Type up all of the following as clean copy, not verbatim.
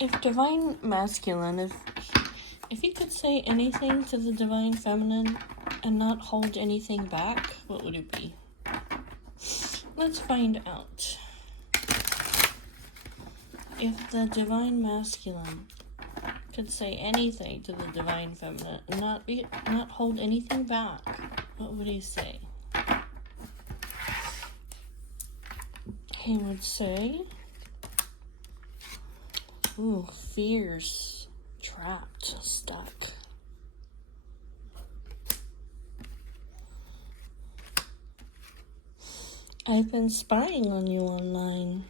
If Divine Masculine, if you could say anything to the Divine Feminine and not hold anything back, what would it be? Let's find out. If the Divine Masculine could say anything to the Divine Feminine and not hold anything back, what would he say? He would say, ooh, fears, trapped, stuck. I've been spying on you online.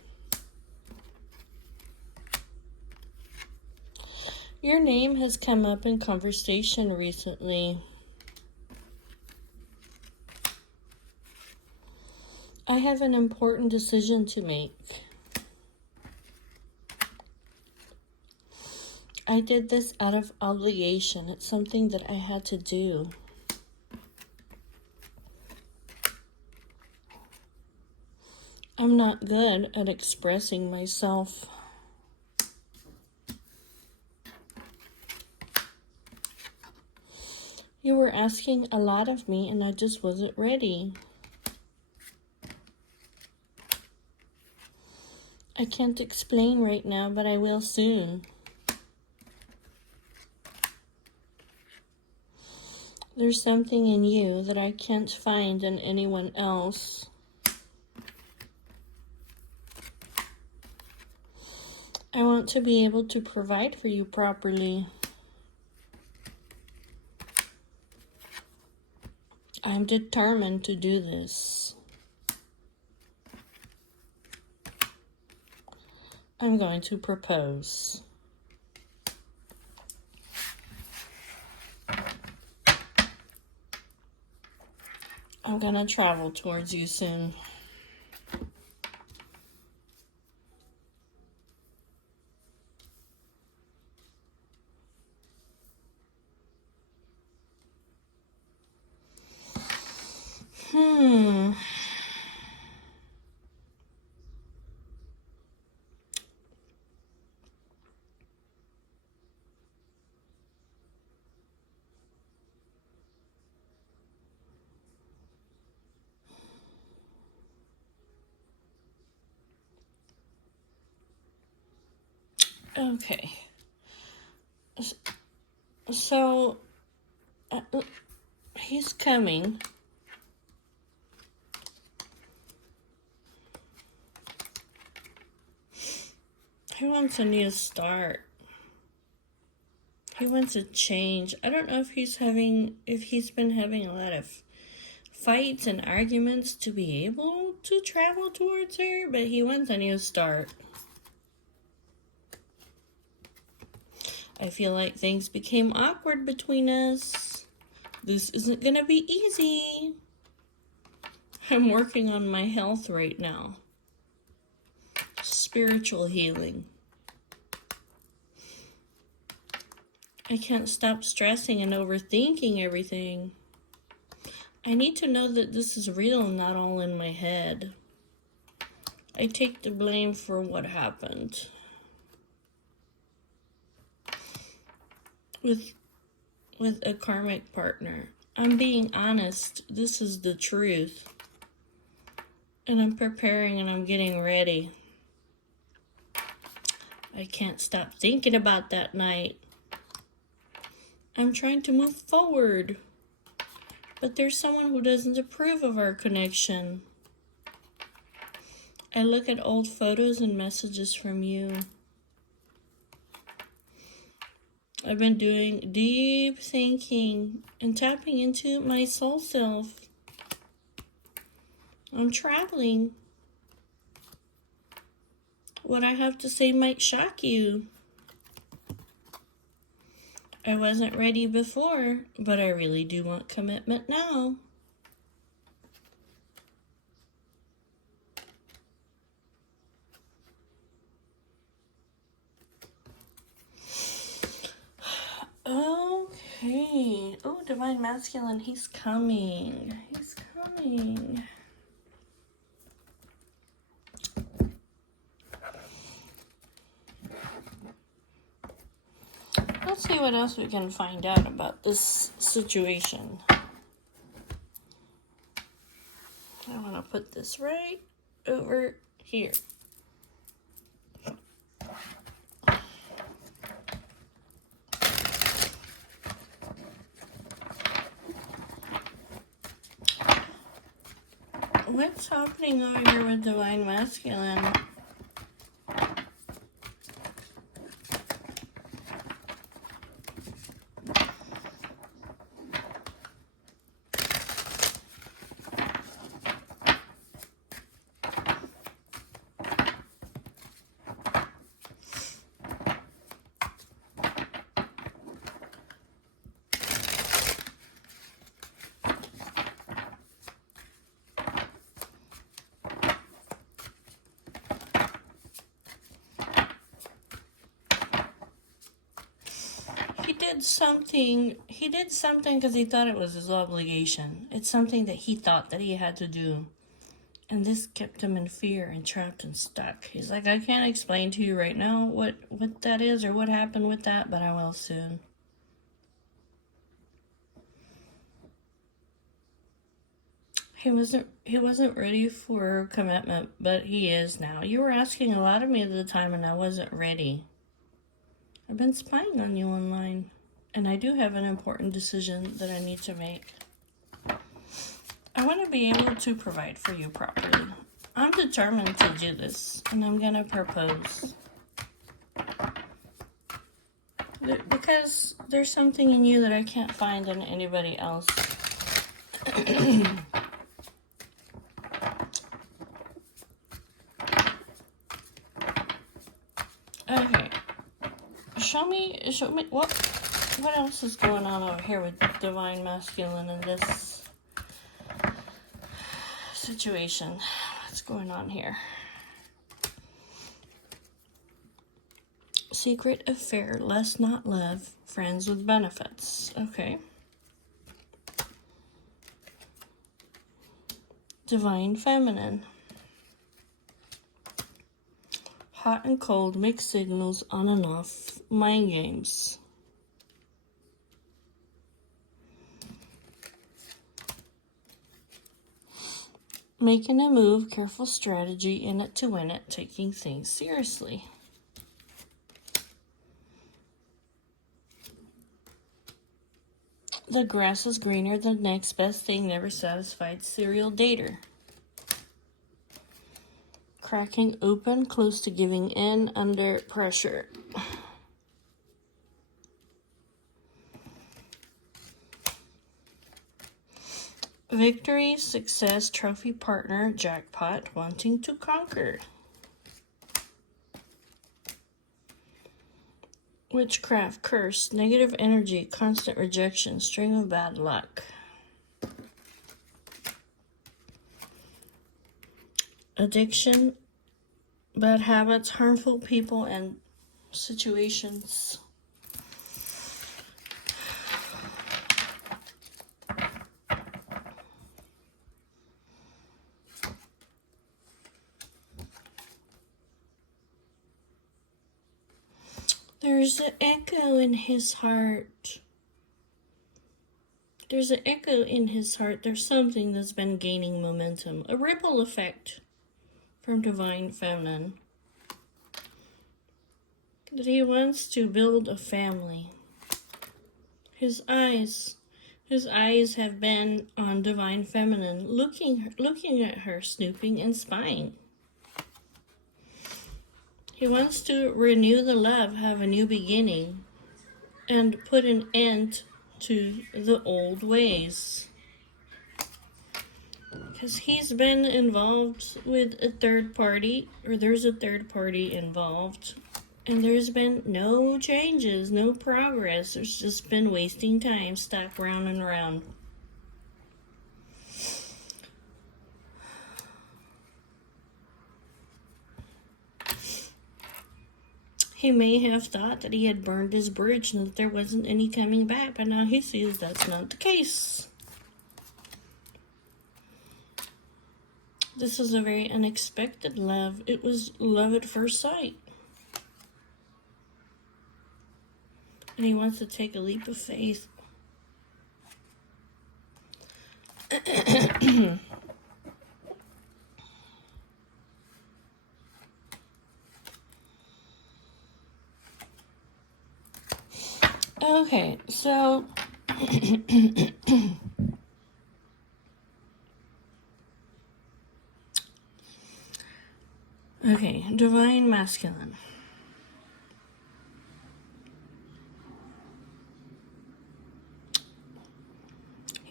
Your name has come up in conversation recently. I have an important decision to make. I did this out of obligation. It's something that I had to do. I'm not good at expressing myself. You were asking a lot of me and I just wasn't ready. I can't explain right now, but I will soon. There's something in you that I can't find in anyone else. I want to be able to provide for you properly. I'm determined to do this. I'm going to propose. I'm going to travel towards you soon. Okay. So, he's coming. He wants a new start. He wants a change. I don't know if he's been having a lot of fights and arguments to be able to travel towards her, but he wants a new start. I feel like things became awkward between us. This isn't gonna be easy. I'm working on my health right now. Spiritual healing. I can't stop stressing and overthinking everything. I need to know that this is real and not all in my head. I take the blame for what happened. With a karmic partner. I'm being honest. This is the truth. And I'm preparing and I'm getting ready. I can't stop thinking about that night. I'm trying to move forward. But there's someone who doesn't approve of our connection. I look at old photos and messages from you. I've been doing deep thinking and tapping into my soul self. I'm traveling. What I have to say might shock you. I wasn't ready before, but I really do want commitment now. Okay. Oh, Divine Masculine, he's coming. He's coming. Let's see what else we can find out about this situation. I want to put this right over here. What's happening over here with Divine Masculine? He did something because he thought it was his obligation. It's something that he thought that he had to do. And this kept him in fear and trapped and stuck. He's like, I can't explain to you right now what that is or what happened with that, but I will soon. He wasn't ready for commitment, but he is now. You were asking a lot of me at the time and I wasn't ready. I've been spying on you online. And I do have an important decision that I need to make. I want to be able to provide for you properly. I'm determined to do this, and I'm going to propose. Because there's something in you that I can't find in anybody else. Okay. Show me what else is going on over here with Divine Masculine in this situation? What's going on here? Secret affair, lust not love, friends with benefits. Okay. Divine Feminine. Hot and cold, mixed signals, on and off, mind games. Making a move, careful strategy, in it to win it, taking things seriously. The grass is greener, the next best thing, never satisfied, serial dater. Cracking open, close to giving in, under pressure. Victory, success, trophy partner, jackpot, wanting to conquer. Witchcraft, curse, negative energy, constant rejection, string of bad luck. Addiction, bad habits, harmful people and situations. There's an echo in his heart. There's an echo in his heart. There's something that's been gaining momentum. A ripple effect from Divine Feminine. That he wants to build a family. His eyes have been on Divine Feminine, looking at her, snooping and spying. He wants to renew the love, have a new beginning, and put an end to the old ways. Because he's been involved with a third party, or there's a third party involved, and there's been no changes, no progress. There's just been wasting time, stuck round and round. He may have thought that he had burned his bridge and that there wasn't any coming back, but now he sees that's not the case. This is a very unexpected love. It was love at first sight. And he wants to take a leap of faith. Okay, so okay, divine masculine.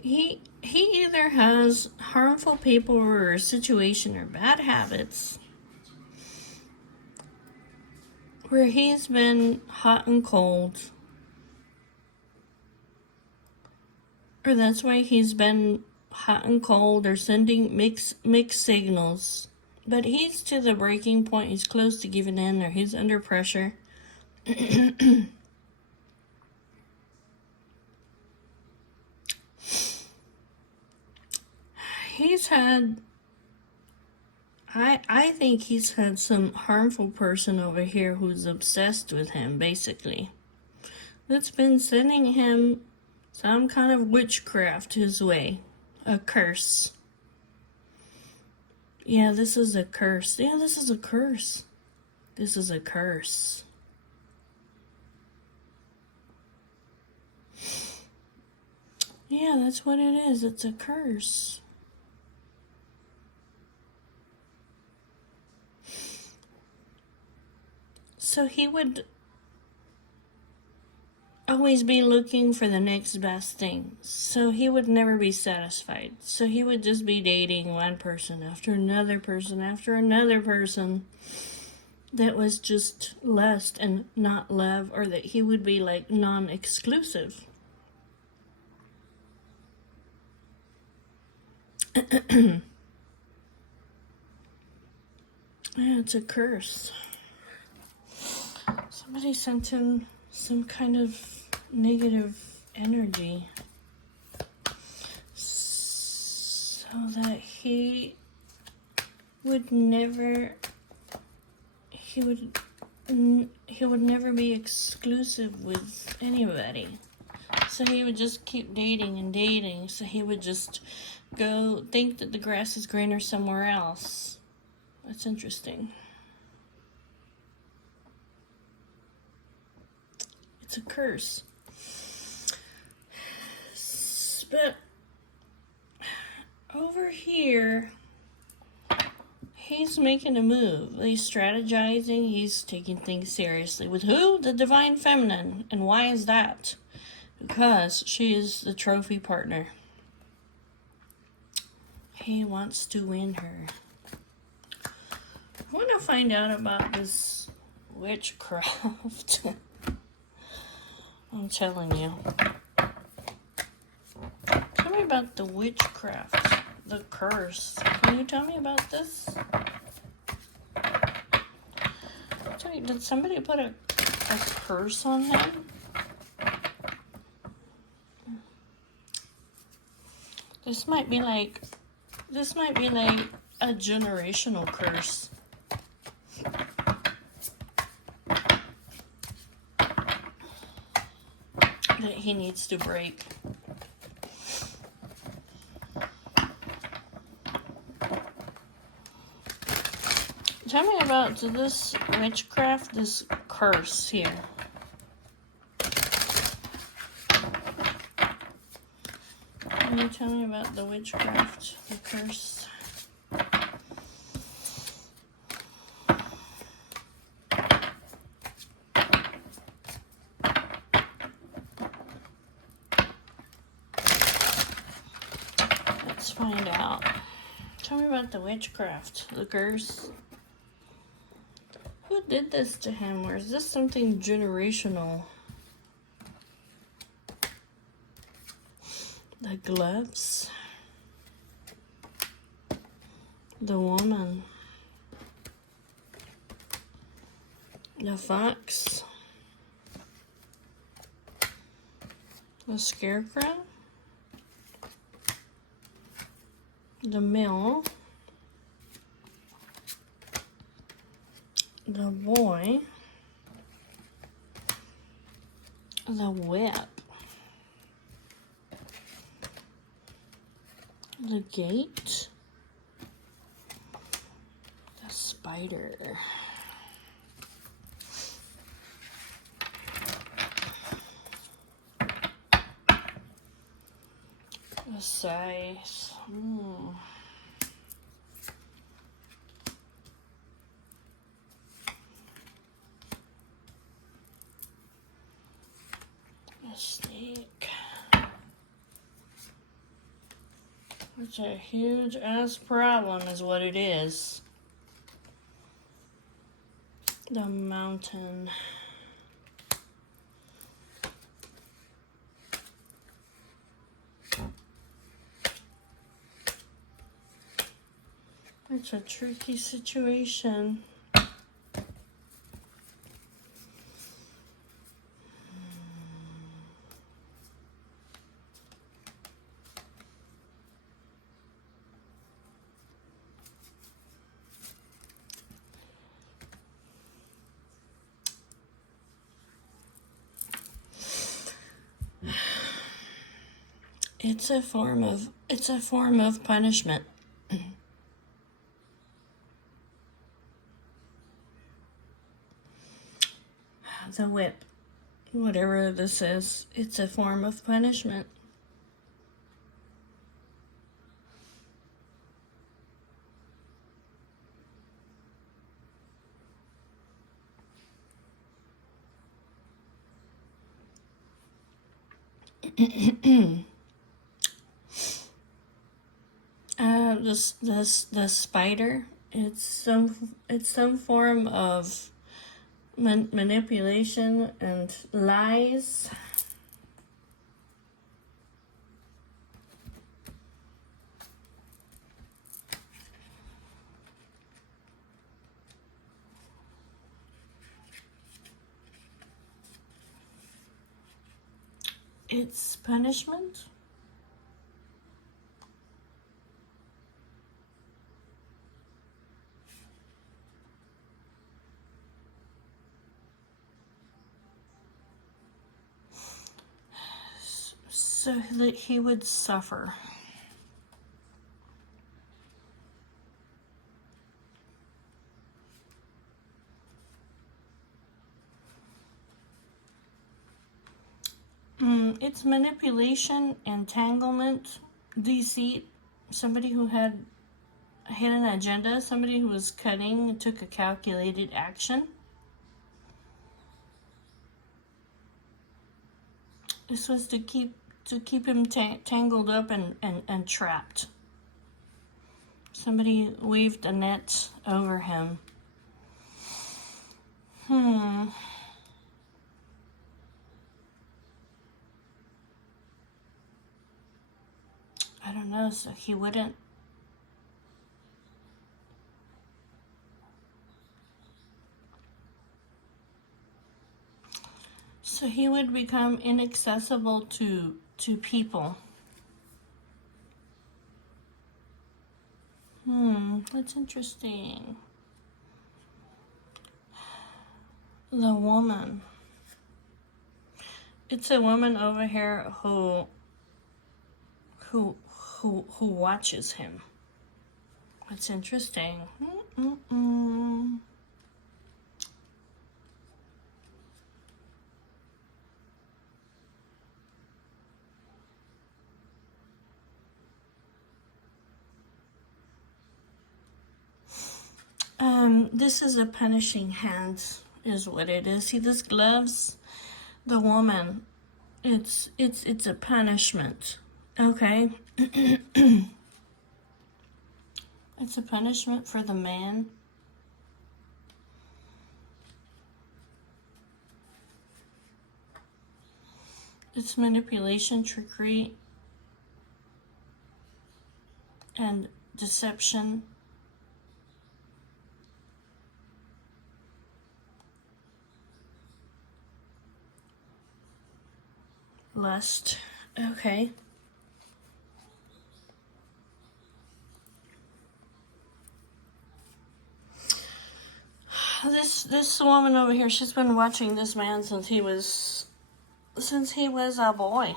He either has harmful people or a situation or bad habits where he's been hot and cold, or that's why he's been hot and cold or sending mixed signals. But he's to the breaking point. He's close to giving in, or he's under pressure. He's had, I think he's had some harmful person over here who's obsessed with him, basically. That's been sending him some kind of witchcraft his way. A curse. Yeah, this is a curse. Yeah, this is a curse. This is a curse. Yeah, that's what it is. It's a curse. So he would always be looking for the next best thing. So he would never be satisfied. So he would just be dating one person after another person after another person that was just lust and not love, or that he would be like non-exclusive. Yeah, it's a curse. Somebody sent him some kind of negative energy so that he would never be exclusive with anybody. So he would just keep dating and dating. So he would just go think that the grass is greener somewhere else. That's interesting. It's a curse. But over here, he's making a move. He's strategizing. He's taking things seriously. With who? The Divine Feminine. And why is that? Because she is the trophy partner. He wants to win her. I want to find out about this witchcraft. I'm telling you. Tell me about the witchcraft. The curse. Can you tell me about this? Did somebody put a curse on him? This might be like a generational curse. That he needs to break. Tell me about this witchcraft, this curse here. Can you tell me about the witchcraft, the curse? Let's find out. Tell me about the witchcraft, the curse. Who did this to him, or is this something generational? The gloves. The woman. The fox. The scarecrow. The mill. The boy. The whip. The gate. The spider. The size. A snake. It's a huge ass problem is what it is. The mountain. It's a tricky situation. It's a form of punishment. The whip, whatever this is, it's a form of punishment. The spider. It's some form of manipulation and lies. It's punishment. So that he would suffer. It's manipulation, entanglement, deceit. Somebody who had a hidden agenda, somebody who was cunning and took a calculated action. This was to keep him tangled up and trapped. Somebody weaved a net over him. I don't know, so he wouldn't. So he would become inaccessible to people. That's interesting. The woman. It's a woman over here who watches him. That's interesting. This is a punishing hand, is what it is. See this gloves? The woman. It's a punishment. Okay. It's a punishment for the man. It's manipulation, trickery, and deception. Lust. Okay. This woman over here, she's been watching this man since he was since he was a boy.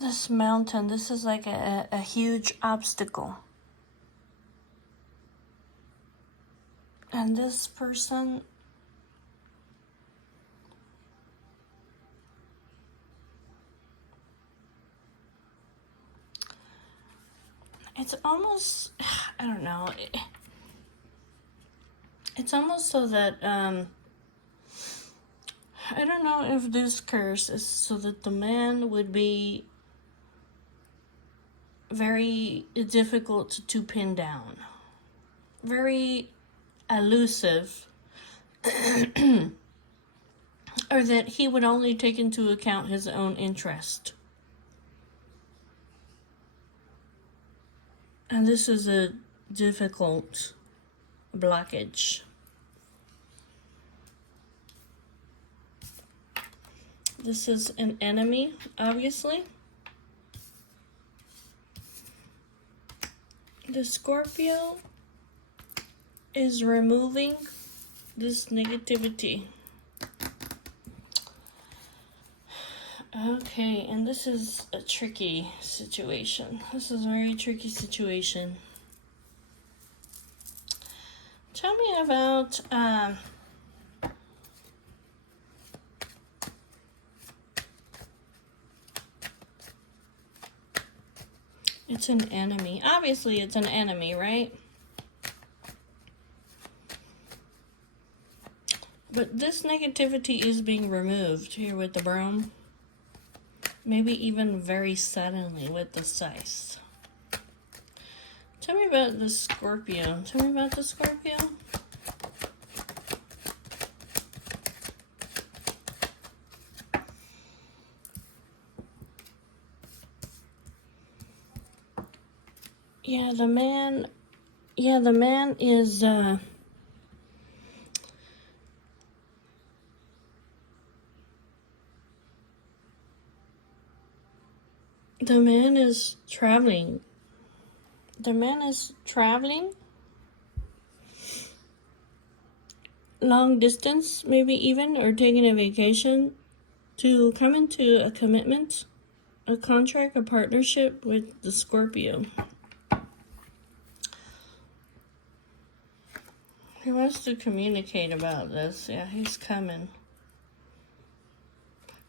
This mountain, this is like a huge obstacle. And this person, it's almost, I don't know, it's almost so that, I don't know if this curse is so that the man would be very difficult to pin down, very elusive, or that he would only take into account his own interest. And this is a difficult blockage. This is an enemy, obviously. The Scorpio is removing this negativity. Okay, and this is a tricky situation. This is a very tricky situation. Tell me about it's an enemy. Obviously, it's an enemy, right? But this negativity is being removed here with the broom. Maybe even very suddenly with the Scythe. Tell me about the Scorpio. Tell me about the Scorpio. Yeah, the man is, the man is traveling. The man is traveling long distance, maybe even, or taking a vacation to come into a commitment, a contract, a partnership with the Scorpio. He wants to communicate about this. Yeah, he's coming.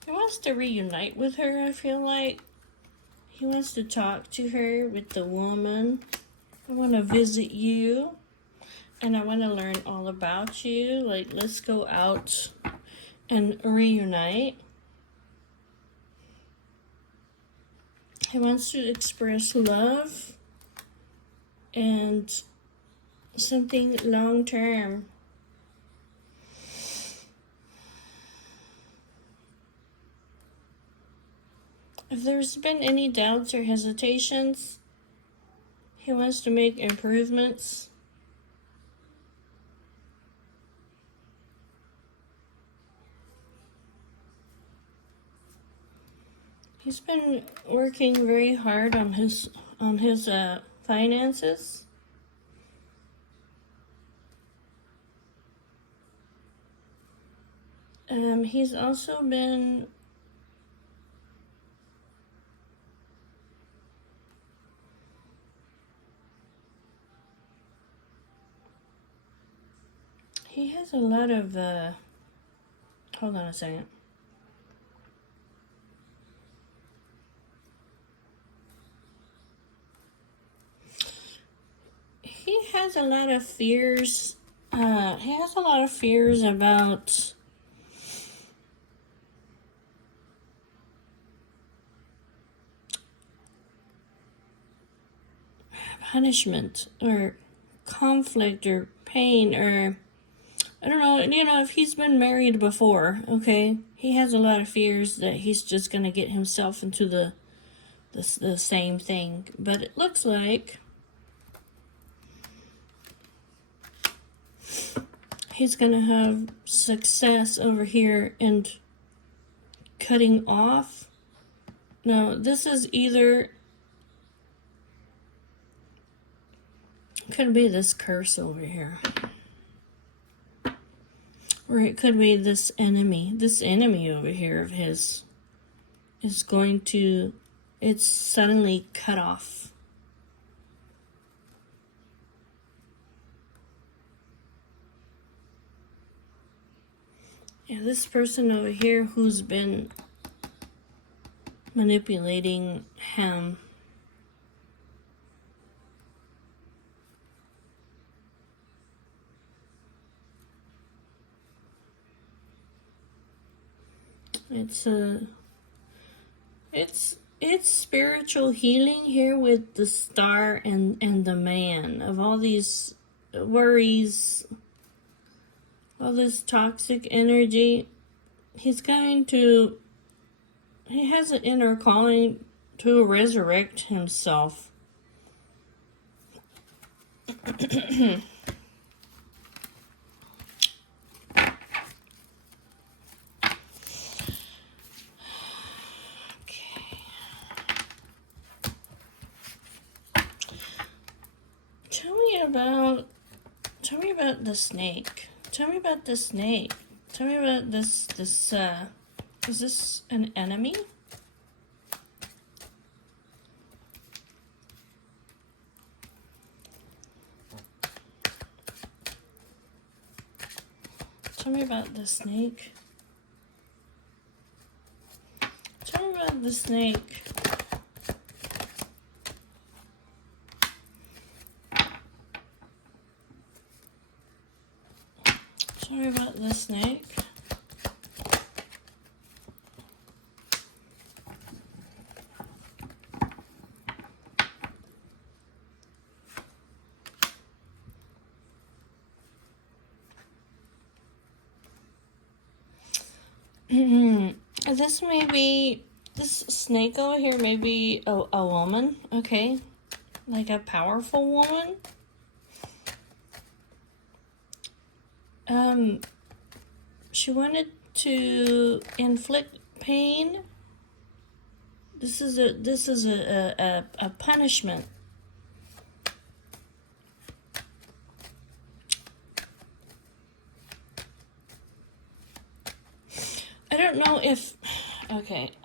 He wants to reunite with her, I feel like. He wants to talk to her with the woman. I want to visit you. And I want to learn all about you. Like, let's go out and reunite. He wants to express love and something long term. If there's been any doubts or hesitations, he wants to make improvements. He's been working very hard on his finances. He's also been he has a lot of hold on a second. He has a lot of fears. He has a lot of fears about punishment or conflict or pain, or I don't know, if he's been married before, okay, he has a lot of fears that he's just gonna get himself into the same thing. But it looks like he's gonna have success over here and cutting off. Now, this is either Could be this curse over here. Or it could be this enemy. This enemy over here of his is going to, it's suddenly cut off. Yeah, this person over here who's been manipulating him. It's spiritual healing here with the star and the man of all these worries, all this toxic energy. He has an inner calling to resurrect himself. Tell me about the snake. Tell me about the snake. Tell me about this, is this an enemy? Tell me about the snake. Tell me about the snake. Sorry about the snake. This snake over here may be a woman, okay? Like a powerful woman. She wanted to inflict pain. This is a punishment. I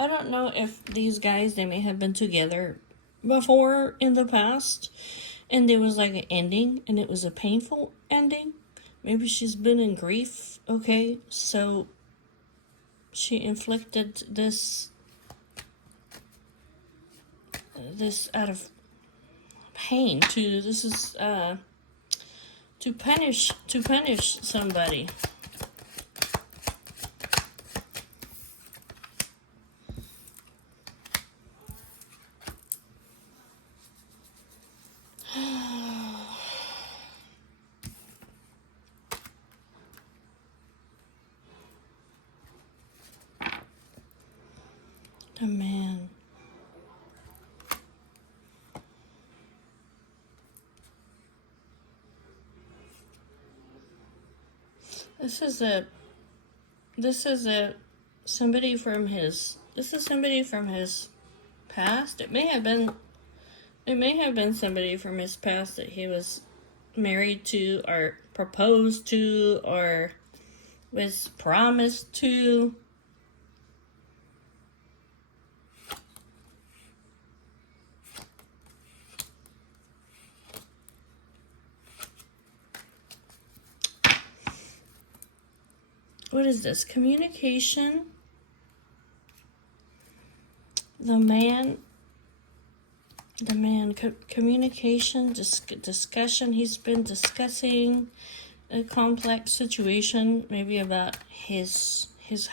don't know if these guys, they may have been together before in the past, and there was like an ending, and it was a painful ending. Maybe she's been in grief, okay? So she inflicted this out of pain to punish somebody. The man. This is somebody from his past. It may have been somebody from his past that he was married to or proposed to or was promised to. What is this? Communication. The man, communication, discussion. He's been discussing a complex situation, maybe about his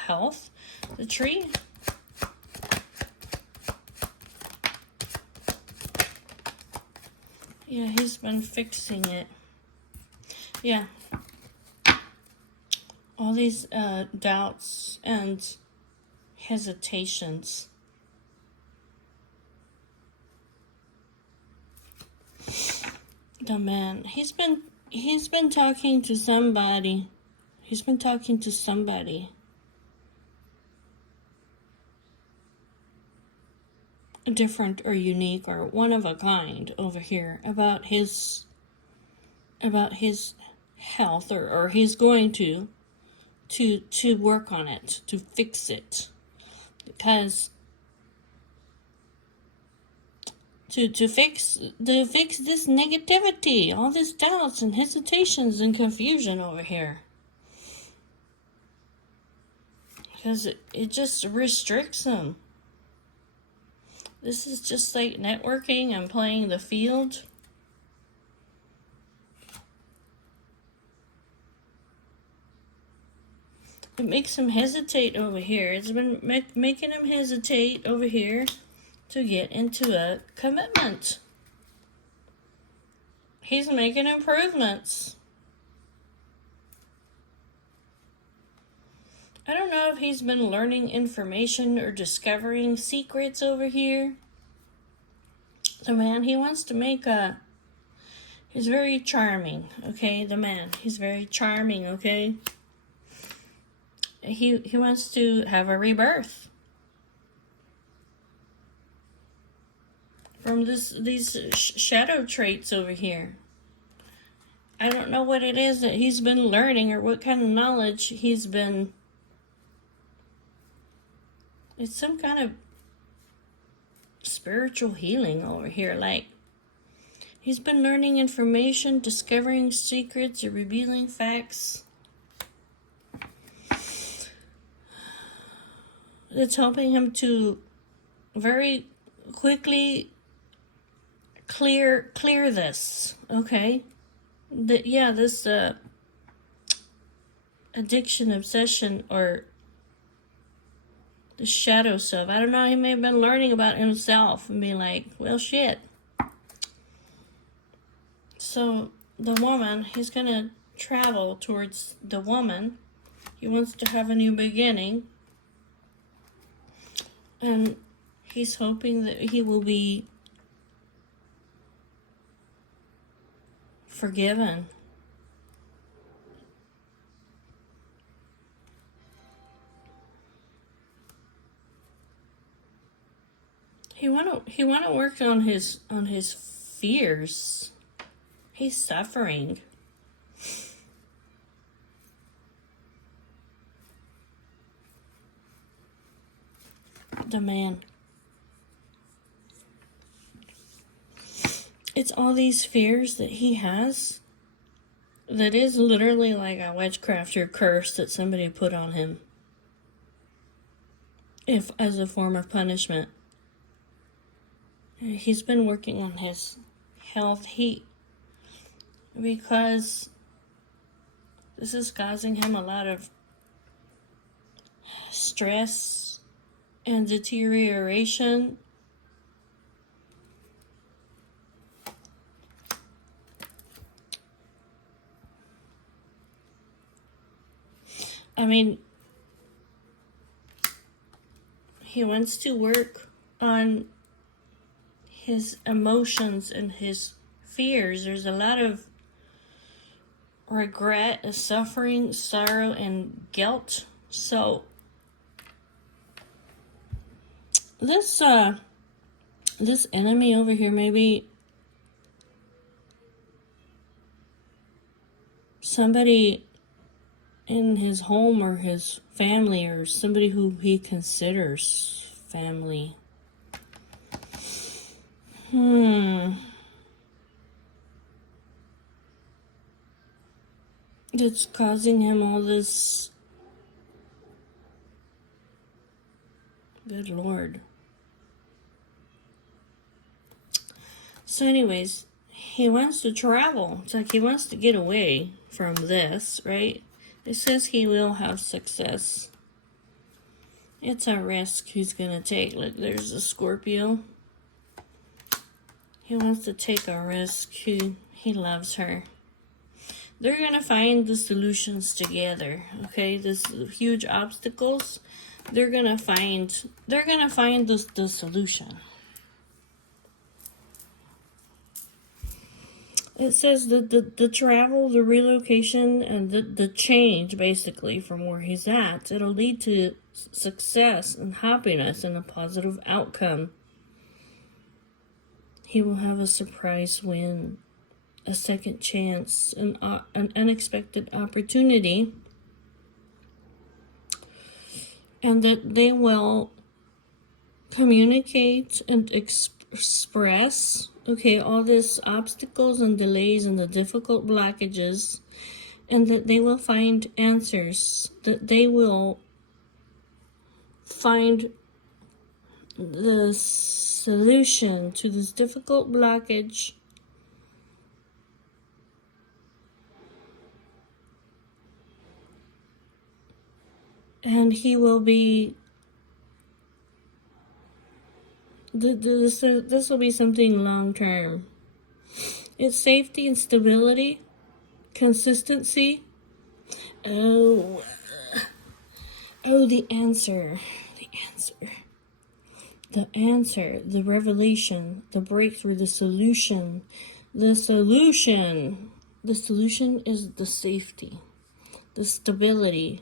health. The tree. Yeah, he's been fixing it. Yeah. All these doubts and hesitations. The man, he's been talking to somebody. He's been talking to somebody. Different or unique or one of a kind over here about his about his health, or he's going to work on it, to fix it, because to fix this negativity, all this doubts and hesitations and confusion over here, because it just restricts him. This is just like networking and playing the field. It makes him hesitate over here. It's been making him hesitate over here to get into a commitment. He's making improvements. I don't know if he's been learning information or discovering secrets over here. The man, he wants to make he's very charming, okay? The man, he's very charming, okay? He wants to have a rebirth from these shadow traits over here. I don't know what it is that he's been learning, or what kind of knowledge he's been. It's some kind of spiritual healing over here. Like, he's been learning information, discovering secrets, or revealing facts. It's helping him to very quickly clear this, okay? This addiction, obsession, or the shadow self. I don't know, he may have been learning about himself and be like, well, shit. So the woman, he's gonna travel towards the woman. He wants to have a new beginning. And he's hoping that he will be forgiven. He wanna work on his fears. He's suffering. The man. It's all these fears that he has that is literally like a witchcraft or curse that somebody put on him, if as a form of punishment. He's been working on his health, because this is causing him a lot of stress and deterioration. I mean, he wants to work on his emotions and his fears. There's a lot of regret, suffering, sorrow, and guilt. So this enemy over here, maybe somebody in his home or his family, or somebody who he considers family. It's causing him all this. Good Lord. So anyways, he wants to travel. It's like he wants to get away from this, right? It says he will have success. It's a risk he's going to take. Look, there's a Scorpio. He wants to take a risk. He loves her. They're going to find the solutions together, okay? This huge obstacles, they're going to find the solution. It says that the travel, the relocation, and the change, basically, from where he's at, it'll lead to success and happiness and a positive outcome. He will have a surprise win. a second chance, an unexpected opportunity, and that they will communicate and express, okay, all these obstacles and delays and the difficult blockages, and that they will find answers, that they will find the solution to this difficult blockage, and he will be this will be something long term. It's safety and stability, consistency. Oh, the answer, the revelation, the breakthrough, the solution. The solution is the safety, the stability,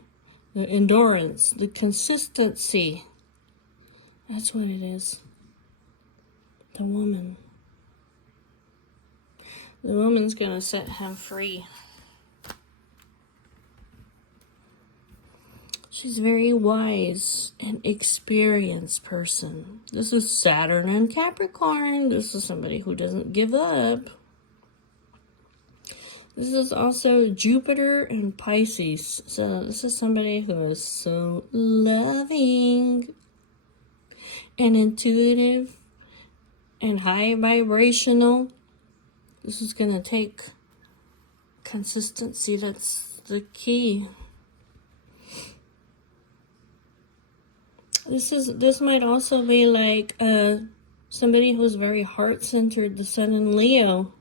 the endurance, the consistency. That's what it is. The woman. The woman's gonna set him free. She's a very wise and experienced person. This is Saturn and Capricorn. This is somebody who doesn't give up. This is also Jupiter and Pisces. So this is somebody who is so loving and intuitive and high vibrational. This is going to take consistency. That's the key. This might also be like somebody who's very heart-centered, the Sun in Leo.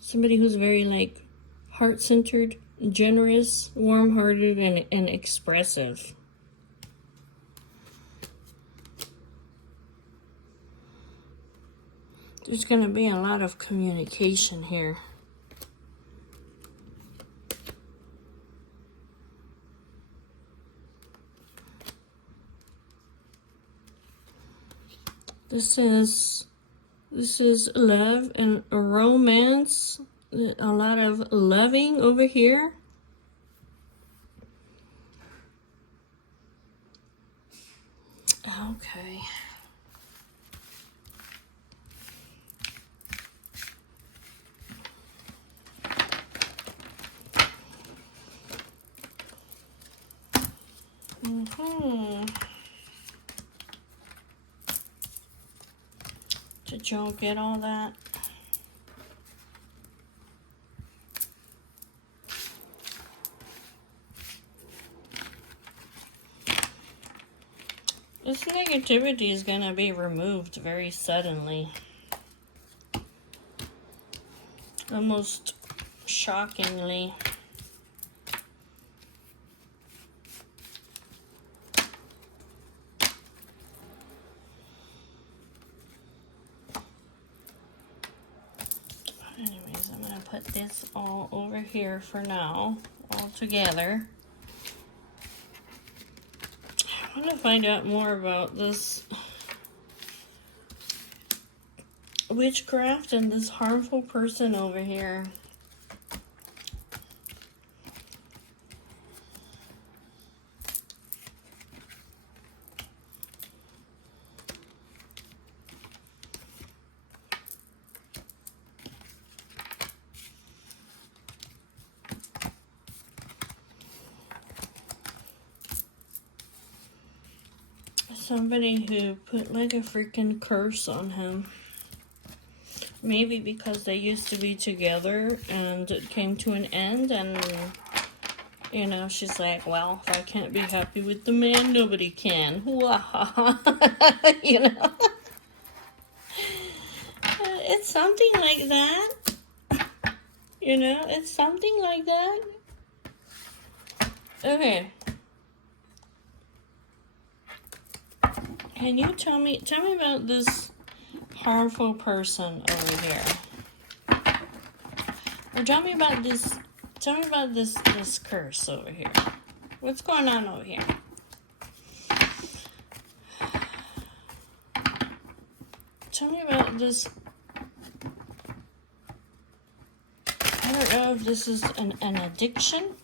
Somebody who's very like heart-centered, generous, warm-hearted, and expressive. There's going to be a lot of communication here. This is love and romance. A lot of loving over here. Okay. Did y'all get all that? This negativity is going to be removed very suddenly. Almost shockingly. Anyways, I'm going to put this all over here for now, all together. I want to find out more about this witchcraft and this harmful person over here. Somebody who put like a freaking curse on him. Maybe because they used to be together and it came to an end, and you know, she's like, well, if I can't be happy with the man, nobody can. You know? It's something like that. You know, it's something like that. Okay. Can you tell me about this harmful person over here? Or tell me about this curse over here. What's going on over here? Tell me about this don't know if this is an addiction,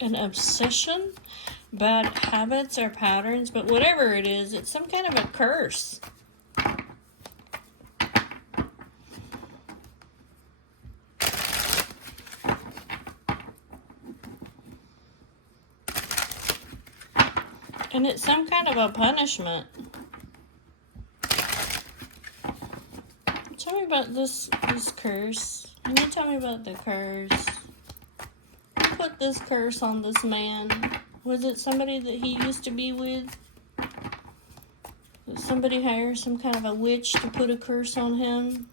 an obsession, bad habits or patterns, but whatever it is, it's some kind of a curse. And it's some kind of a punishment. Tell me about this curse. Can you tell me about the curse? Who put this curse on this man? Was it somebody that he used to be with? Did somebody hire some kind of a witch to put a curse on him?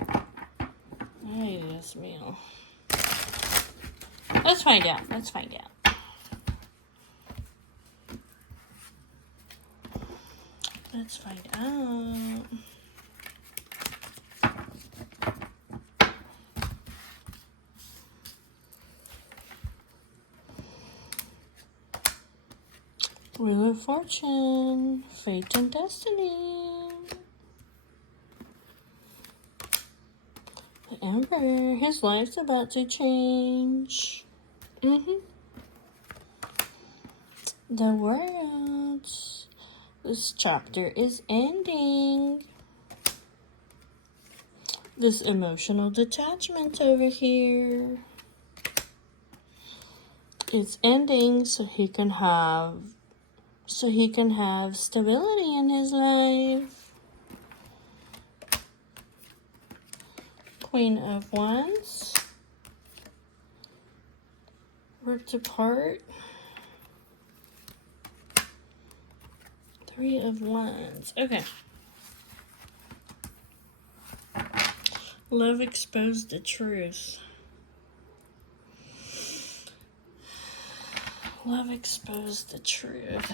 Ay, Dios mío. Let's find out. Let's find out. Let's find out. Wheel of Fortune, Fate and Destiny. The Emperor, his life's about to change. The World. This chapter is ending. This emotional detachment over here. It's ending so he can have stability in his life. Queen of Wands. Ripped apart. Three of Wands. Okay. Love exposed the truth. Love exposed the truth.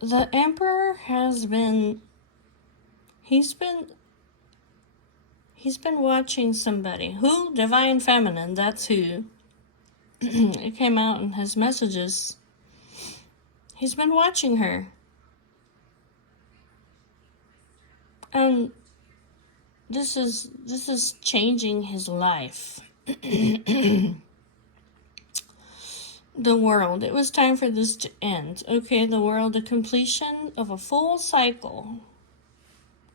The Emperor has been. He's been watching somebody. Who? Divine Feminine, that's who. It came out in his messages. He's been watching her. And this is changing his life. The World. It was time for this to end. Okay, the World, the completion of a full cycle.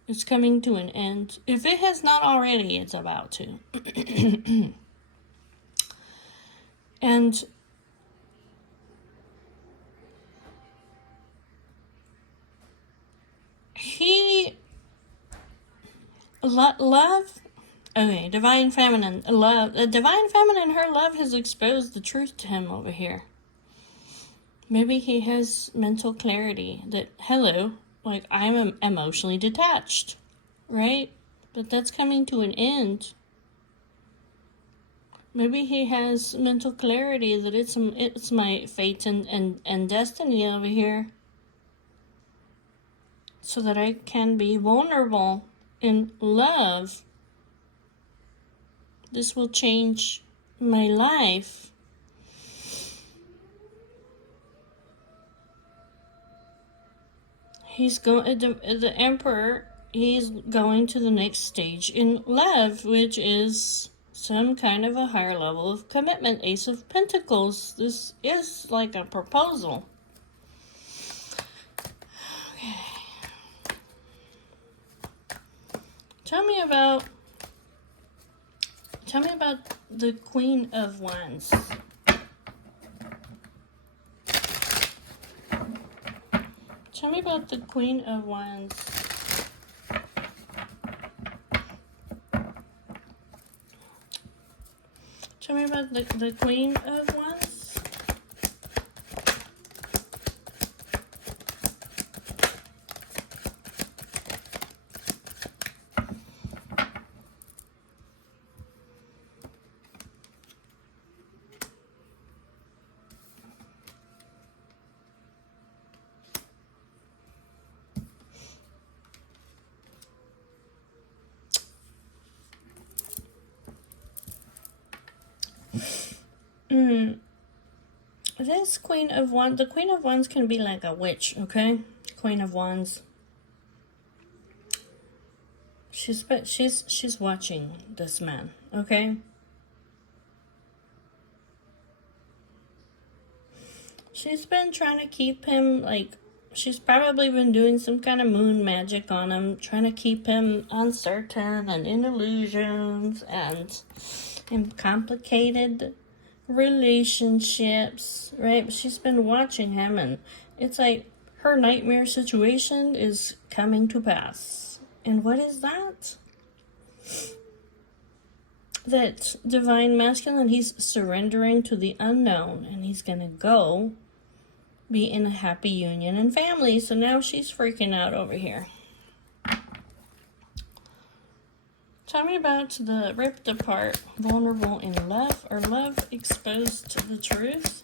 It's coming to an end. If it has not already, it's about to. And love, okay, Divine Feminine, love, Divine Feminine, her love has exposed the truth to him over here. Maybe he has mental clarity that, hello, like, I'm emotionally detached, right? But that's coming to an end. Maybe he has mental clarity that it's my fate and destiny over here. So that I can be vulnerable in love. This will change my life. He's going, the Emperor, he's going to the next stage in love, which is some kind of a higher level of commitment. Ace of Pentacles. This is like a proposal. Okay. Tell me about the Queen of Wands. Tell me about the Queen of Wands. Tell me about the Queen of Wands. This Queen of Wands, the Queen of Wands can be like a witch, okay? Queen of Wands. She's watching this man, okay? She's been trying to keep him, like, she's probably been doing some kind of moon magic on him, trying to keep him uncertain and in illusions and in complicated relationships, right? But she's been watching him, and it's like her nightmare situation is coming to pass. And what is that? That divine masculine, he's surrendering to the unknown, and he's gonna go be in a happy union and family. So now she's freaking out over here. Tell me about the ripped apart, vulnerable in love, or love exposed to the truth.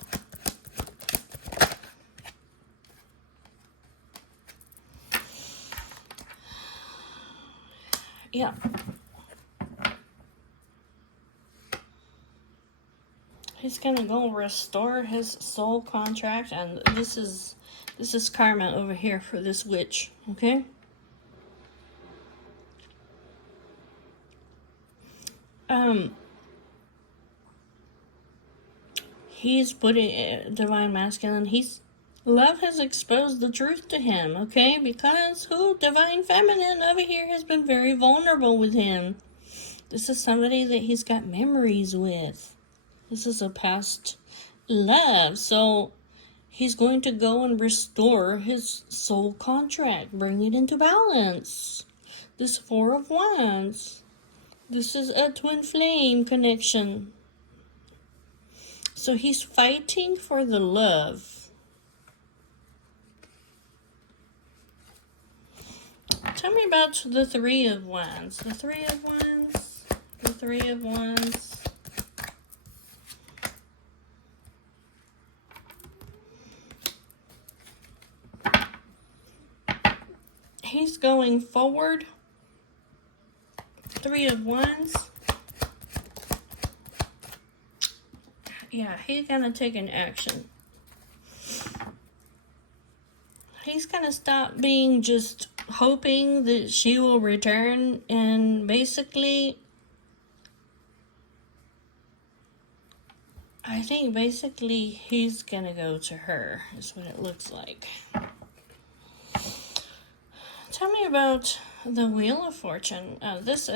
Yeah. He's gonna go restore his soul contract, and this is karma over here for this witch, okay? He's putting divine masculine. Love has exposed the truth to him, okay? Because divine feminine over here has been very vulnerable with him. This is somebody that he's got memories with. This is a past love, so he's going to go and restore his soul contract, bring it into balance. This Four of Wands. This is a twin flame connection. So he's fighting for the love. Tell me about the Three of Wands. The Three of Wands. The Three of Wands. He's going forward. Three of Wands. Yeah, he's gonna take an action. He's gonna stop being just hoping that she will return, and basically, I think he's gonna go to her, is what it looks like. Tell me about the Wheel of Fortune. This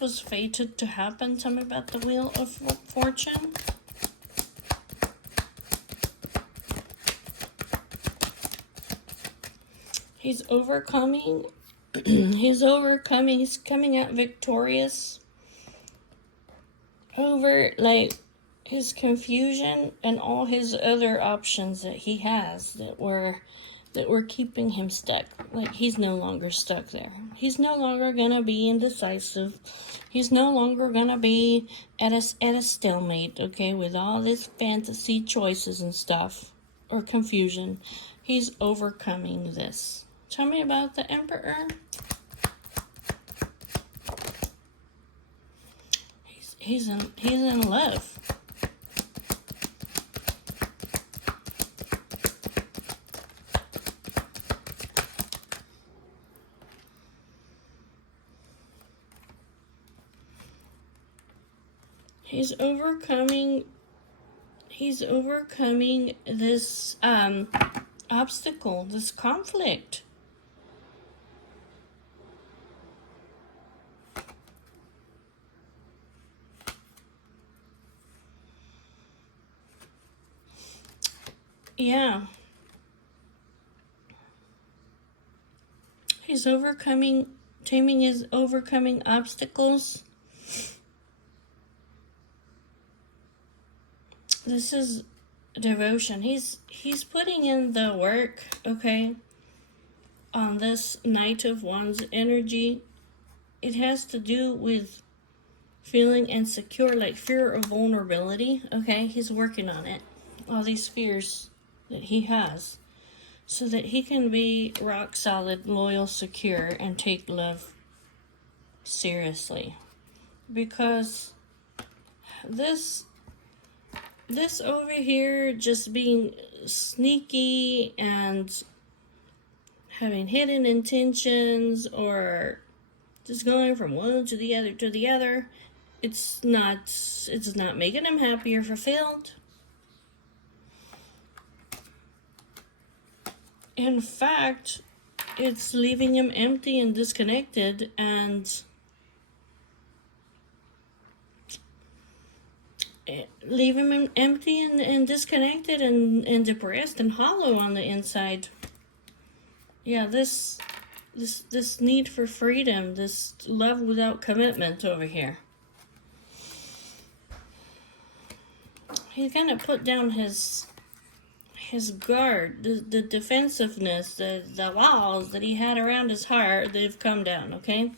was fated to happen. Tell me about the Wheel of Fortune. He's overcoming. He's coming out victorious over, like, his confusion and all his other options that he has that were keeping him stuck. Like, he's no longer stuck there. He's no longer gonna be indecisive. He's no longer gonna be at a stalemate, okay, with all this fantasy choices and stuff, or confusion. He's overcoming this. Tell me about the Emperor. He's in love. He's overcoming this obstacle, this conflict. Yeah. He's Taming is overcoming obstacles. This is devotion. He's putting in the work, okay, on this Knight of Wands energy. It has to do with feeling insecure, like fear of vulnerability, okay? He's working on it. All these fears that he has, so that he can be rock solid, loyal, secure, and take love seriously. Because this this over here just being sneaky and having hidden intentions, or just going from one to the other, it's not making him happy or fulfilled. In fact, it's leaving him empty and disconnected, and leaving him empty and disconnected and depressed and hollow on the inside. Yeah, this need for freedom, this love without commitment over here. He's gonna put down his guard, the defensiveness, the walls that he had around his heart. They've come down, okay?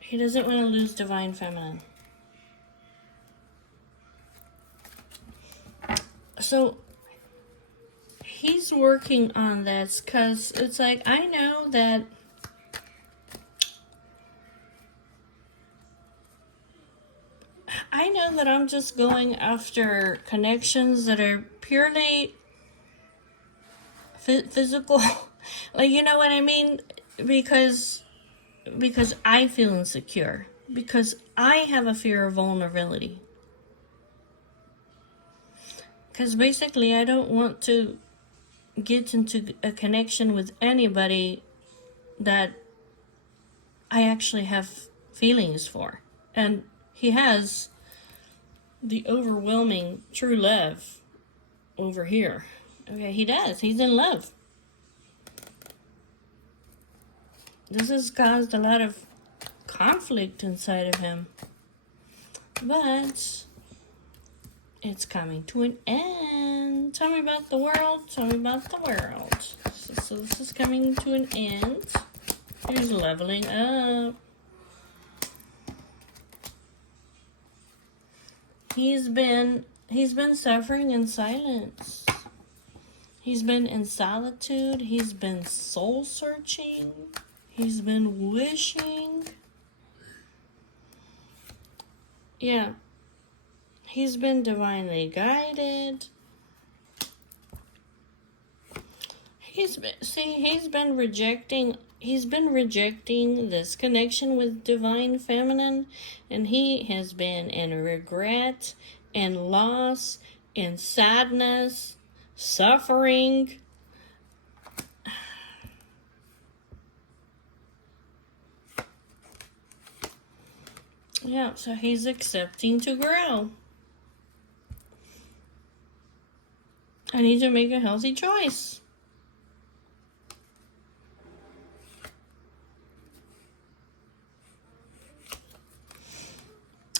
He doesn't want to lose Divine Feminine. So he's working on this because it's like, I know that I'm just going after connections that are purely physical. Like, you know what I mean? Because I feel insecure. Because I have a fear of vulnerability. Because basically I don't want to get into a connection with anybody that I actually have feelings for. And he has the overwhelming true love over here. Okay, he does. He's in love. This has caused a lot of conflict inside of him. But it's coming to an end. Tell me about the world. Tell me about the world. So this is coming to an end. Here's leveling up. He's been suffering in silence. He's been in solitude. He's been soul searching. He's been wishing. Yeah. He's been divinely guided. He's been rejecting this connection with Divine Feminine, and he has been in regret and loss and sadness, suffering. Yeah, so he's accepting to grow. I need to make a healthy choice.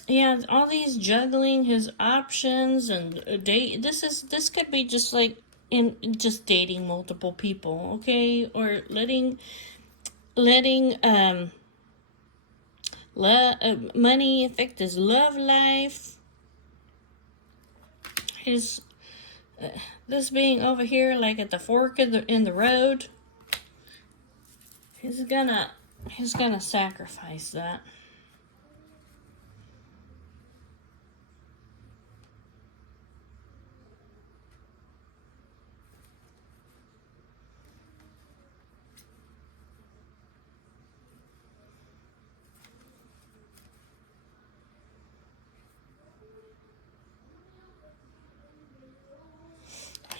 Yeah, all these juggling his options and date. This could be just like just dating multiple people, okay, or letting money affect his love life. His this being over here, like at the fork in the road. He's gonna sacrifice that.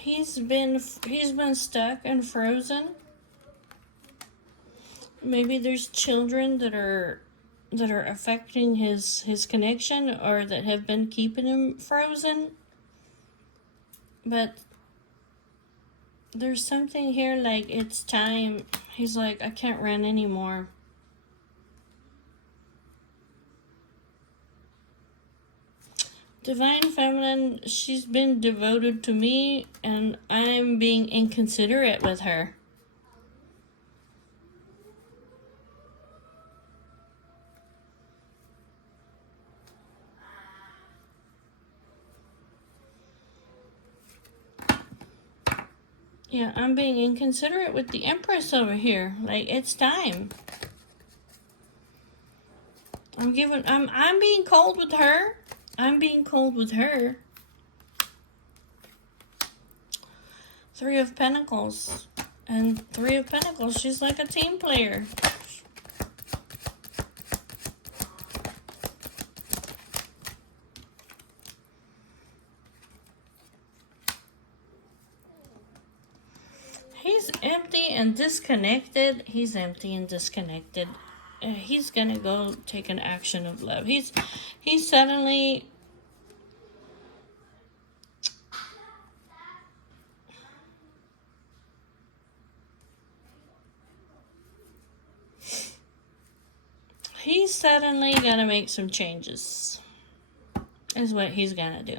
He's been stuck and frozen. Maybe there's children that are affecting his connection, or that have been keeping him frozen. But there's something here, like it's time. He's like, I can't run anymore. Divine Feminine, she's been devoted to me, and I'm being inconsiderate with her. Yeah, I'm being inconsiderate with the Empress over here. Like, it's time. I'm being cold with her. I'm being cold with her. Three of Pentacles. And Three of Pentacles, she's like a team player. He's empty and disconnected. He's empty and disconnected. He's gonna go take an action of love. He's suddenly... He's suddenly gonna make some changes. Is what he's gonna do.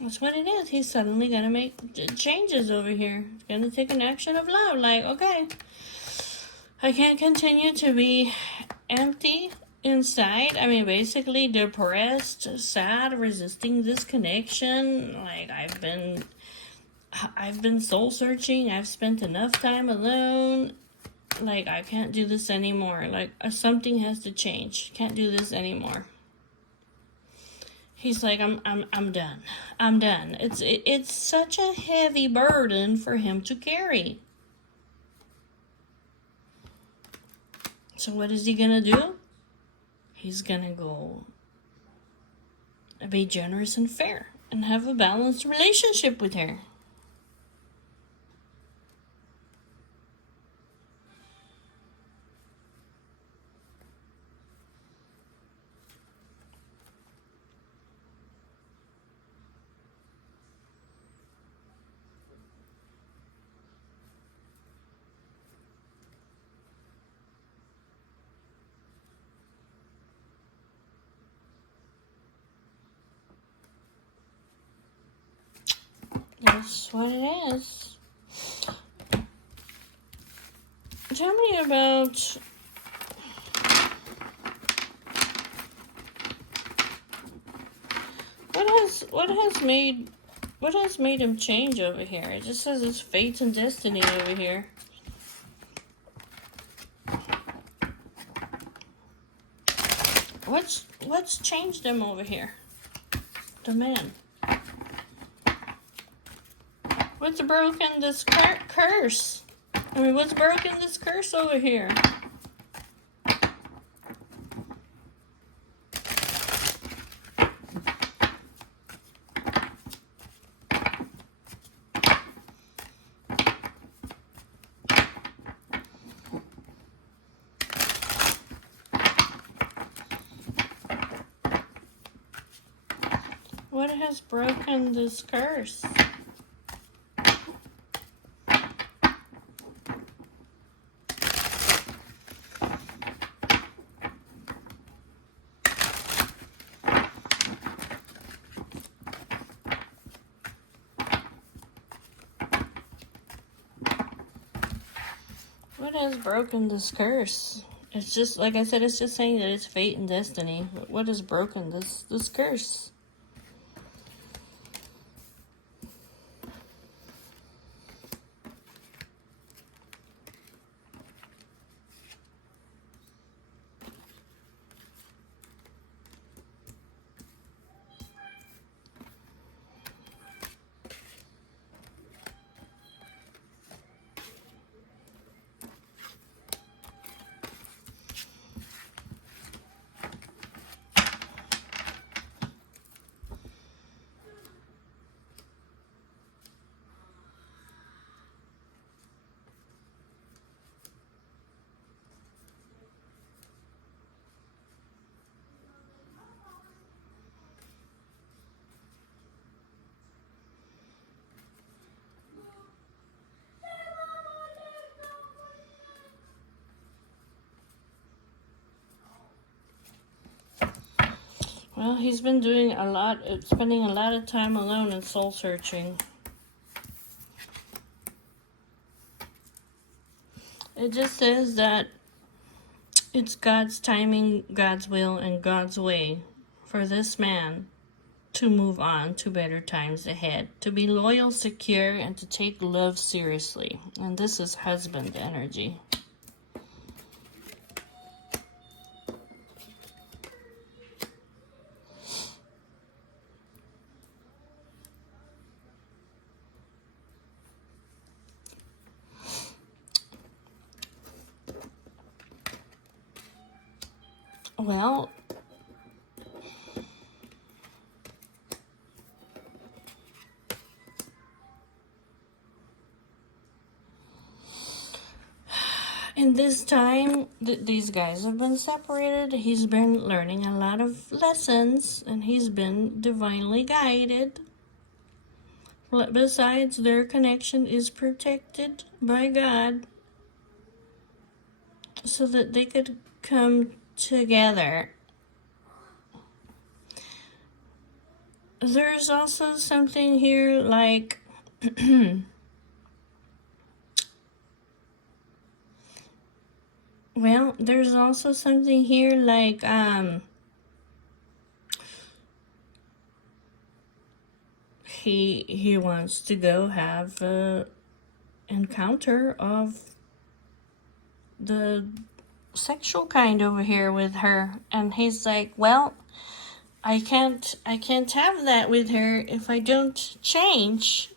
That's what it is. He's suddenly gonna make changes over here. He's gonna take an action of love. Like, okay, I can't continue to be empty inside. I mean, basically depressed, sad, resisting this connection. Like, I've been soul searching. I've spent enough time alone. Like, I can't do this anymore. Like, something has to change. Can't do this anymore. He's like, I'm done. I'm done. It's such a heavy burden for him to carry. So what is he gonna do? He's gonna go be generous and fair and have a balanced relationship with her. That's what it is. Tell me about... What has made him change over here? It just says it's fate and destiny over here. What's changed him over here? The man. What's broken this curse? I mean, what's broken this curse over here? What has broken this curse? What has broken this curse? It's just, like I said, it's just saying that it's fate and destiny. But what has broken this curse? Well, he's been doing spending a lot of time alone and soul searching. It just says that it's God's timing, God's will, and God's way for this man to move on to better times ahead, to be loyal, secure, and to take love seriously. And this is husband energy. Well, in this time these guys have been separated, he's been learning a lot of lessons and he's been divinely guided. Besides, their connection is protected by God so that they could come together. There's also something here like well, there's also something here like he wants to go have a encounter of the sexual kind over here with her, and he's like, well, I can't have that with her if I don't change.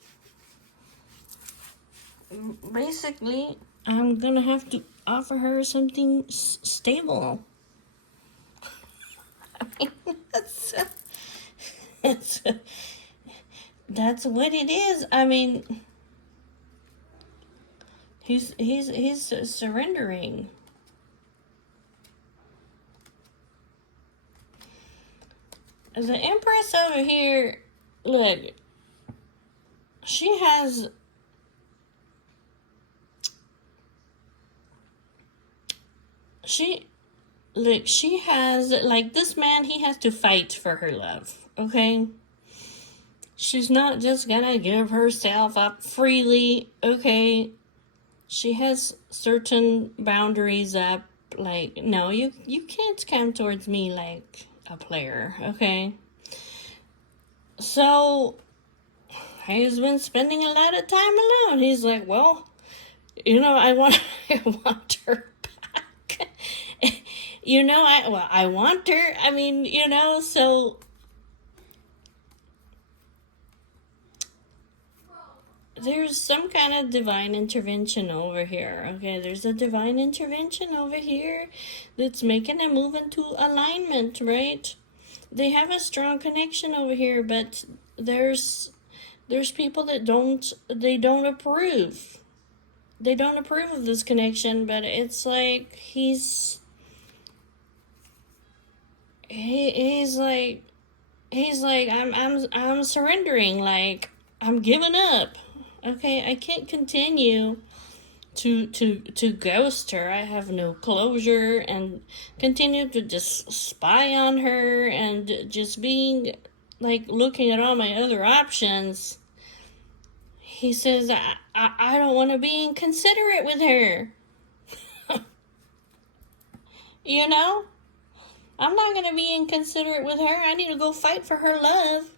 Basically, I'm gonna have to offer her something stable. I mean, that's what it is. I mean, he's surrendering. The Empress over here, look, she has like this man, he has to fight for her love, okay? She's not just gonna give herself up freely, okay? She has certain boundaries up, like, no, you can't come towards me like a player, okay? So he's been spending a lot of time alone. He's like, well, I want her back. I want her. I mean, so there's some kind of divine intervention over here, okay? There's a divine intervention over here that's making them move into alignment, right? They have a strong connection over here, but there's people that don't approve. They don't approve of this connection, but it's like he's like I'm surrendering, like I'm giving up. Okay, I can't continue to ghost her. I have no closure and continue to just spy on her and just being like looking at all my other options. He says I don't want to be inconsiderate with her. I'm not going to be inconsiderate with her. I need to go fight for her love.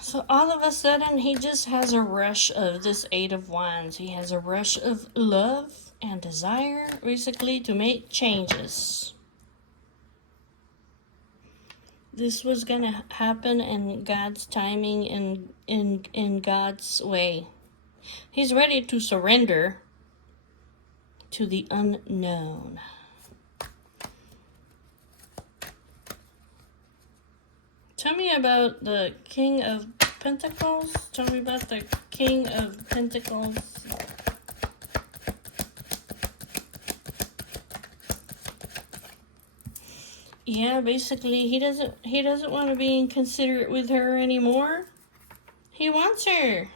So all of a sudden, he just has a rush of this Eight of Wands. He has a rush of love and desire, basically, to make changes. This was going to happen in God's timing, in God's way. He's ready to surrender to the unknown. Tell me about the King of Pentacles. Tell me about the King of Pentacles. Yeah, basically he doesn't want to be inconsiderate with her anymore. He wants her.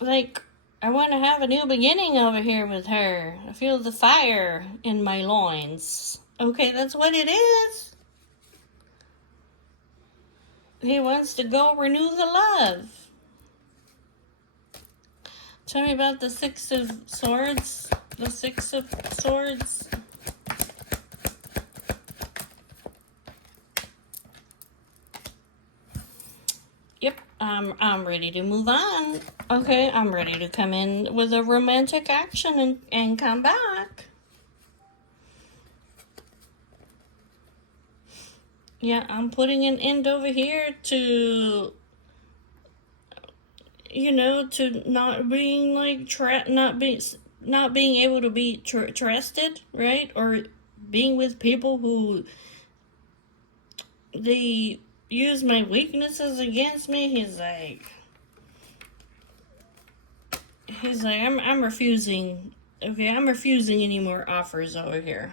Like, I want to have a new beginning over here with her. I feel the fire in my loins. Okay, that's what it is. He wants to go renew the love. Tell me about the Six of Swords. The Six of Swords. Yep, I'm ready to move on. Okay, I'm ready to come in with a romantic action and come back. Yeah, I'm putting an end over here to, you know, to not being like not being able to be trusted, right? Or being with people who they use my weaknesses against me. He's like, I'm refusing. Okay, I'm refusing any more offers over here.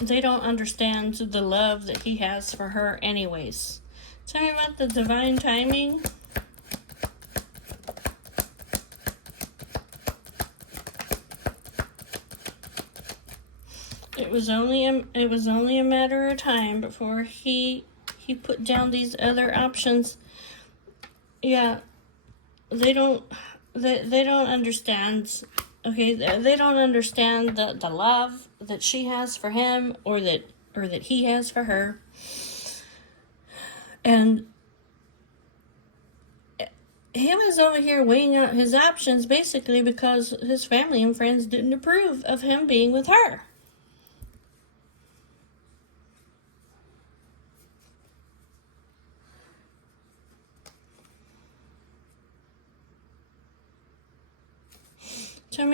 They don't understand the love that he has for her anyways. Tell me about the divine timing. It was only a matter of time before he put down these other options. Yeah, they don't understand. Okay, they don't understand the love that she has for him, or that he has for her. And he was over here weighing out his options basically because his family and friends didn't approve of him being with her. Tell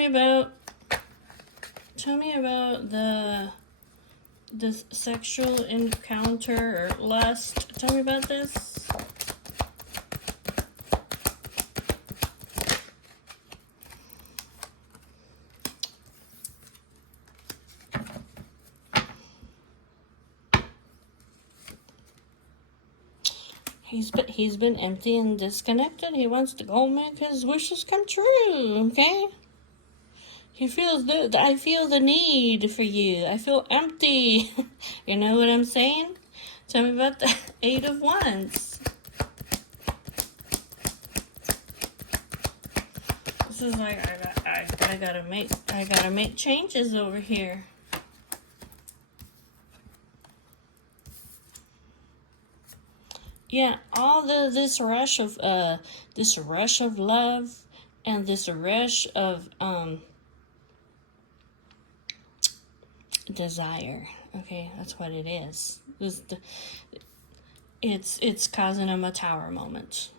me about the sexual encounter or lust. Tell me about this. He's been empty and disconnected. He wants to go make his wishes come true. Okay. He feels I feel the need for you. I feel empty. You know what I'm saying? Tell me about the Eight of Wands. This is like I gotta make changes over here. Yeah, all this rush of love and this rush of desire. Okay, that's what it is. It's causing him a tower moment.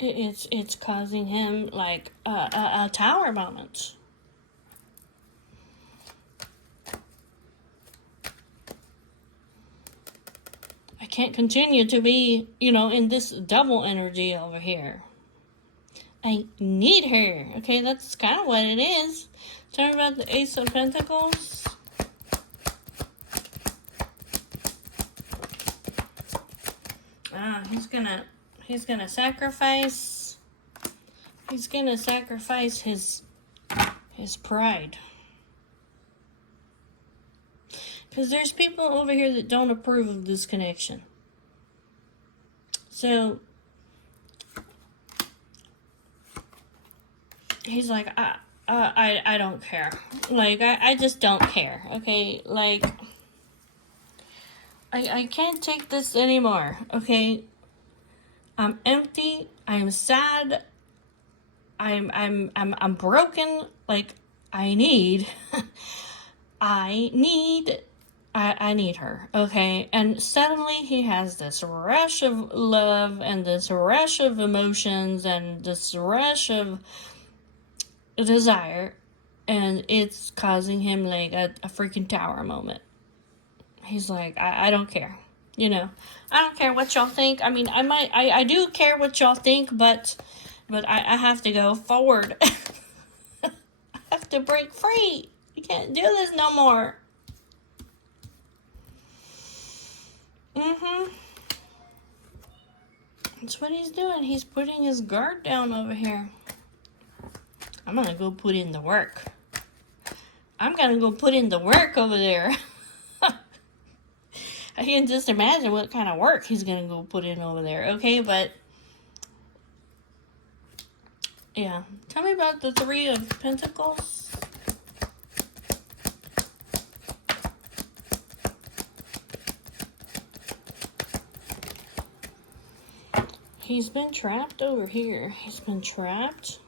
It's causing him like a tower moment. I can't continue to be, in this double energy over here. I need her. Okay, that's kind of what it is. Tell me about the Ace of Pentacles. He's gonna sacrifice. He's gonna sacrifice his pride. Because there's people over here that don't approve of this connection. So he's like, I don't care. Like, I just don't care. Okay, like, I can't take this anymore. Okay, I'm empty. I'm sad. I'm broken. Like, I need her, okay? And suddenly he has this rush of love and this rush of emotions and this rush of desire, and it's causing him like a freaking tower moment. He's like, I don't care. I don't care what y'all think. I mean, I do care what y'all think, but I have to go forward. I have to break free. I can't do this no more. That's what he's doing. He's putting his guard down over here. I'm gonna go put in the work. I'm gonna go put in the work over there. I can just imagine what kind of work he's gonna go put in over there. Okay, but yeah. Tell me about the Three of Pentacles. He's been trapped over here. He's been trapped.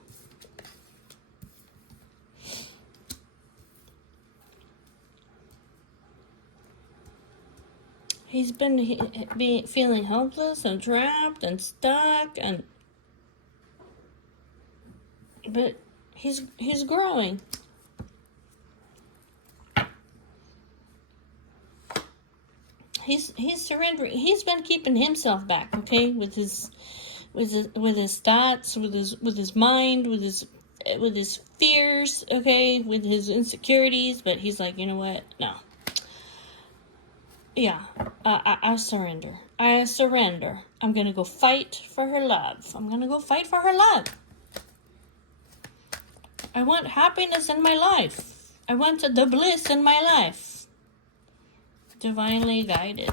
He's been feeling helpless and trapped and stuck, but he's growing. He's surrendering. He's been keeping himself back, okay, with his thoughts, with his mind, with his fears, okay, with his insecurities. But he's like, you know what? No. Yeah, I surrender. I surrender. I'm going to go fight for her love. I'm going to go fight for her love. I want happiness in my life. I want the bliss in my life. Divinely guided.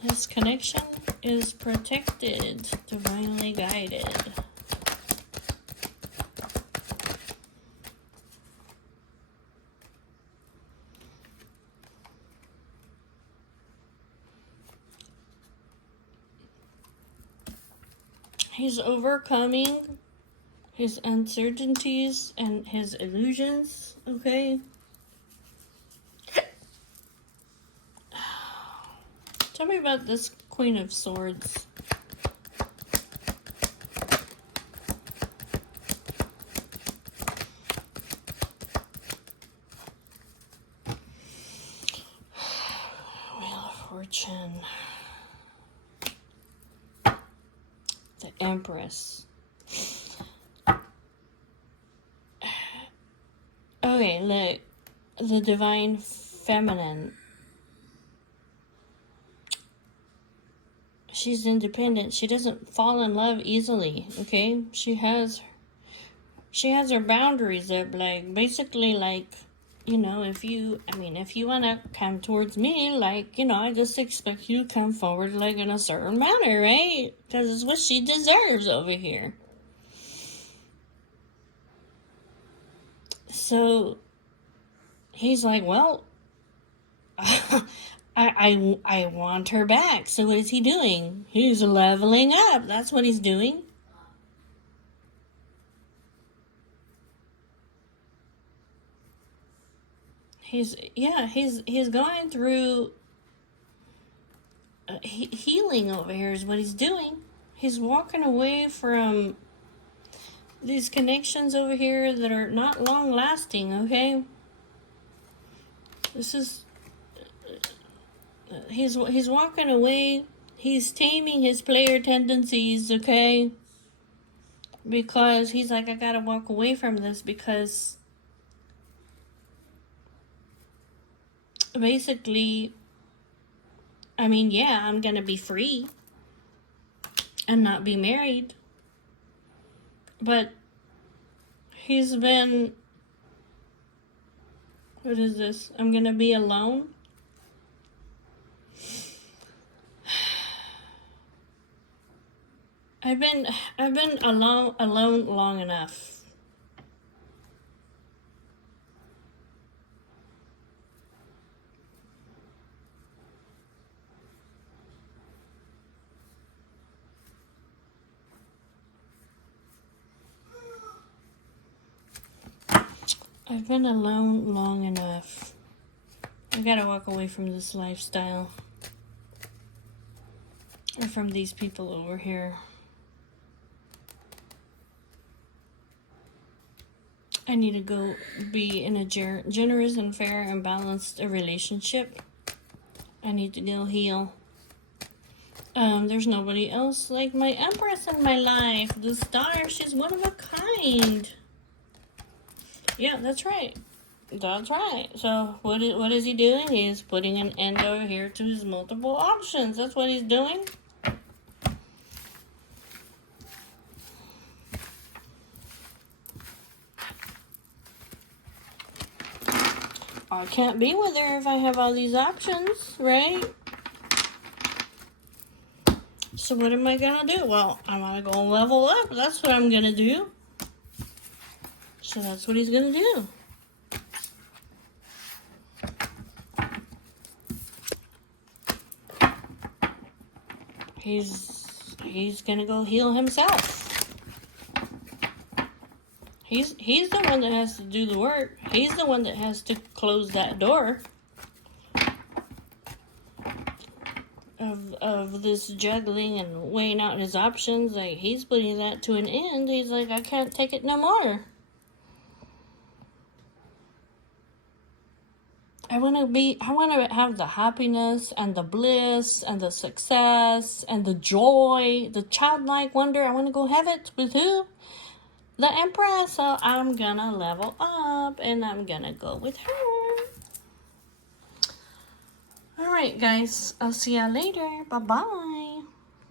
His connection is protected. Divinely guided. He's overcoming his uncertainties and his illusions, okay? Tell me about this Queen of Swords. Wheel of Fortune. The Empress. Okay, look. The Divine Feminine. She's independent. She doesn't fall in love easily, okay? She has her boundaries up, like, basically, like, you know, if you want to come towards me, like, you know, I just expect you to come forward, like, in a certain manner, right? Because it's what she deserves over here. So, he's like, well, I want her back. So what is he doing? He's leveling up. That's what he's doing. He's going through healing over here is what he's doing. He's walking away from these connections over here that are not long lasting, okay? This is he's walking away. He's taming his player tendencies, okay? Because he's like, I gotta walk away from this because basically, I mean, yeah, I'm gonna be free and not be married. But he's been, what is this? I'm gonna be alone. I've been alone long enough. I've been alone long enough. I gotta walk away from this lifestyle. Or from these people over here. I need to go be in a generous and fair and balanced relationship. I need to go heal. There's nobody else like my Empress in my life. The Star, she's one of a kind. Yeah, that's right. That's right. So what is he doing? He's putting an end over here to his multiple options. That's what he's doing. I can't be with her if I have all these options, right? So what am I gonna do? Well, I'm gonna go level up. That's what I'm gonna do. So that's what he's gonna do. He's gonna go heal himself. He's the one that has to do the work. He's the one that has to close that door of this juggling and weighing out his options. Like, he's putting that to an end. He's like, I can't take it no more. I want to have the happiness and the bliss and the success and the joy, the childlike wonder. I want to go have it with who? The Empress. So I'm gonna level up and I'm gonna go with her. Alright, guys. I'll see ya later. Bye-bye.